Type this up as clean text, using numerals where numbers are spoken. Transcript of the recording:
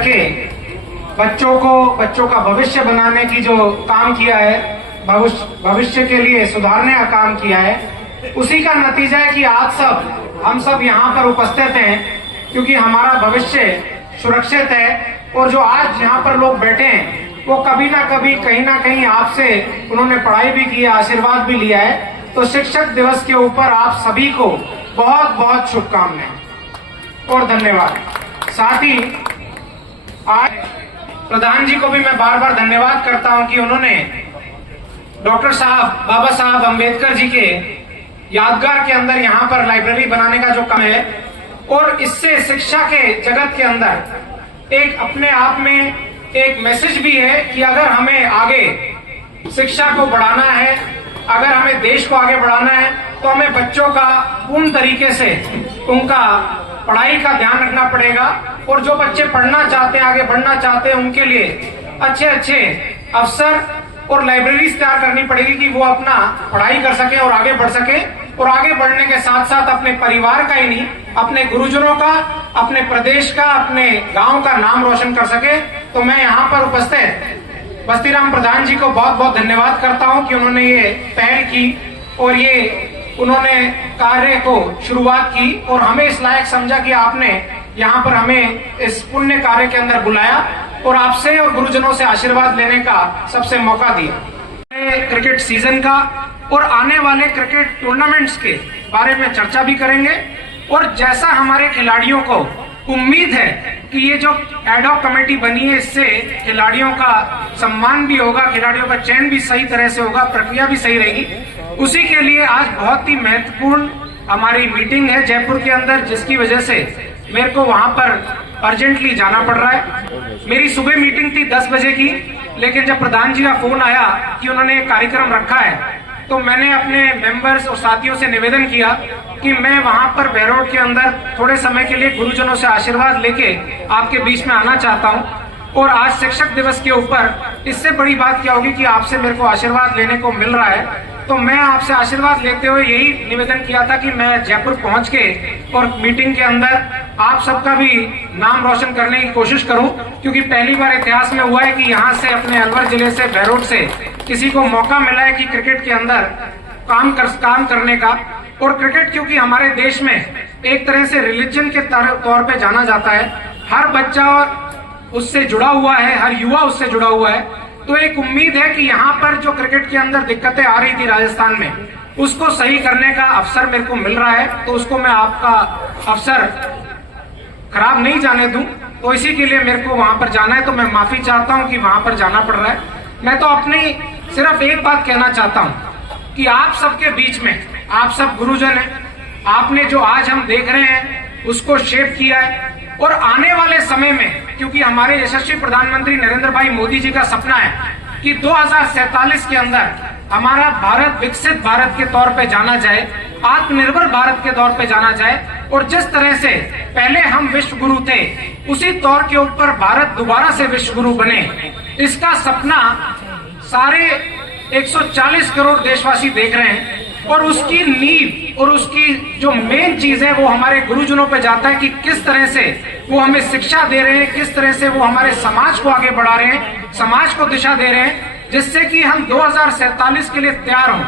करके बच्चों का भविष्य बनाने की जो काम किया है, भविष्य के लिए सुधारने का काम किया है, उसी का नतीजा है कि आज हम सब यहाँ पर उपस्थित हैं, क्योंकि हमारा भविष्य सुरक्षित है। और जो आज यहाँ पर लोग बैठे हैं वो कभी ना कभी कहीं ना कहीं आपसे उन्होंने पढ़ाई भी की है, आशीर्वाद भी लिया है। तो शिक्षक दिवस के ऊपर आप सभी को बहुत बहुत शुभकामनाएं और धन्यवाद। साथ ही आज प्रधान जी को भी मैं बार बार धन्यवाद करता हूं कि उन्होंने डॉक्टर साहब बाबा साहब अम्बेडकर जी के यादगार के अंदर यहाँ पर लाइब्रेरी बनाने का जो काम है, और इससे शिक्षा के जगत के अंदर एक अपने आप में एक मैसेज भी है कि अगर हमें आगे शिक्षा को बढ़ाना है, अगर हमें देश को आगे बढ़ाना है, तो हमें बच्चों का पूर्ण तरीके से उनका पढ़ाई का ध्यान रखना पड़ेगा। और जो बच्चे पढ़ना चाहते हैं, आगे बढ़ना चाहते हैं, उनके लिए अच्छे अच्छे अवसर और लाइब्रेरीज तैयार करनी पड़ेगी कि वो अपना पढ़ाई कर सके और आगे बढ़ सके। और आगे बढ़ने के साथ साथ अपने परिवार का ही नहीं, अपने गुरुजनों का, अपने प्रदेश का, अपने गांव का नाम रोशन कर सके। तो मैं यहाँ पर उपस्थित बस्तीराम प्रधान जी को बहुत बहुत धन्यवाद करता हूँ कि उन्होंने ये पहल की और ये उन्होंने कार्य को शुरुआत की और हमें इस लायक समझा कि आपने यहाँ पर हमें इस पुण्य कार्य के अंदर बुलाया और आपसे और गुरुजनों से आशीर्वाद लेने का सबसे मौका दिया। क्रिकेट सीजन का और आने वाले क्रिकेट टूर्नामेंट्स के बारे में चर्चा भी करेंगे। और जैसा हमारे खिलाड़ियों को उम्मीद है कि ये जो एडहॉक कमेटी बनी है, इससे खिलाड़ियों का सम्मान भी होगा, खिलाड़ियों का चयन भी सही तरह से होगा, प्रक्रिया भी सही रहेगी, उसी के लिए आज बहुत ही महत्वपूर्ण हमारी मीटिंग है जयपुर के अंदर, जिसकी वजह से मेरे को वहां पर अर्जेंटली जाना पड़ रहा है। मेरी सुबह मीटिंग थी 10 बजे की, लेकिन जब प्रधान जी का फोन आया कि उन्होंने एक कार्यक्रम रखा है, तो मैंने अपने मेंबर्स और साथियों से निवेदन किया कि मैं वहां पर बहरोड के अंदर थोड़े समय के लिए गुरुजनों से आशीर्वाद लेके आपके बीच में आना चाहता हूं। और आज शिक्षक दिवस के ऊपर इससे बड़ी बात क्या होगी कि आपसे मेरे को आशीर्वाद लेने को मिल रहा है। तो मैं आपसे आशीर्वाद लेते हुए यही निवेदन किया था कि मैं जयपुर पहुंच के और मीटिंग के अंदर आप सबका भी नाम रोशन करने की कोशिश करूं, क्योंकि पहली बार इतिहास में हुआ है कि यहाँ से अपने अलवर जिले से, बहरोड से किसी को मौका मिला है कि क्रिकेट के अंदर काम करने का। और क्रिकेट क्योंकि हमारे देश में एक तरह से रिलीजन के तौर पे जाना जाता है, हर बच्चा उससे जुड़ा हुआ है, हर युवा उससे जुड़ा हुआ है। तो एक उम्मीद है कि यहाँ पर जो क्रिकेट के अंदर दिक्कतें आ रही थी राजस्थान में, उसको सही करने का अवसर मेरे को मिल रहा है। तो उसको मैं आपका अवसर खराब नहीं जाने दूं, तो इसी के लिए मेरे को वहां पर जाना है। तो मैं माफी चाहता हूं कि वहां पर जाना पड़ रहा है। मैं तो अपनी सिर्फ एक बात कहना चाहता हूं कि आप सबके बीच में, आप सब गुरुजन हैं, आपने जो आज हम देख रहे हैं उसको शेप किया है। और आने वाले समय में, क्योंकि हमारे यशस्वी प्रधानमंत्री नरेंद्र भाई मोदी जी का सपना है कि 2047 के अंदर हमारा भारत विकसित भारत के तौर पे जाना जाए, आत्मनिर्भर भारत के तौर पे जाना जाए। और जिस तरह से पहले हम विश्व गुरु थे, उसी तौर के ऊपर भारत दोबारा से विश्व गुरु बने, इसका सपना सारे 140 करोड़ देशवासी देख रहे हैं। और उसकी नींव और उसकी जो मेन चीज है वो हमारे गुरुजनों पे जाता है कि किस तरह से वो हमें शिक्षा दे रहे हैं, किस तरह से वो हमारे समाज को आगे बढ़ा रहे हैं, समाज को दिशा दे रहे हैं, जिससे कि हम 2047 के लिए तैयार हों।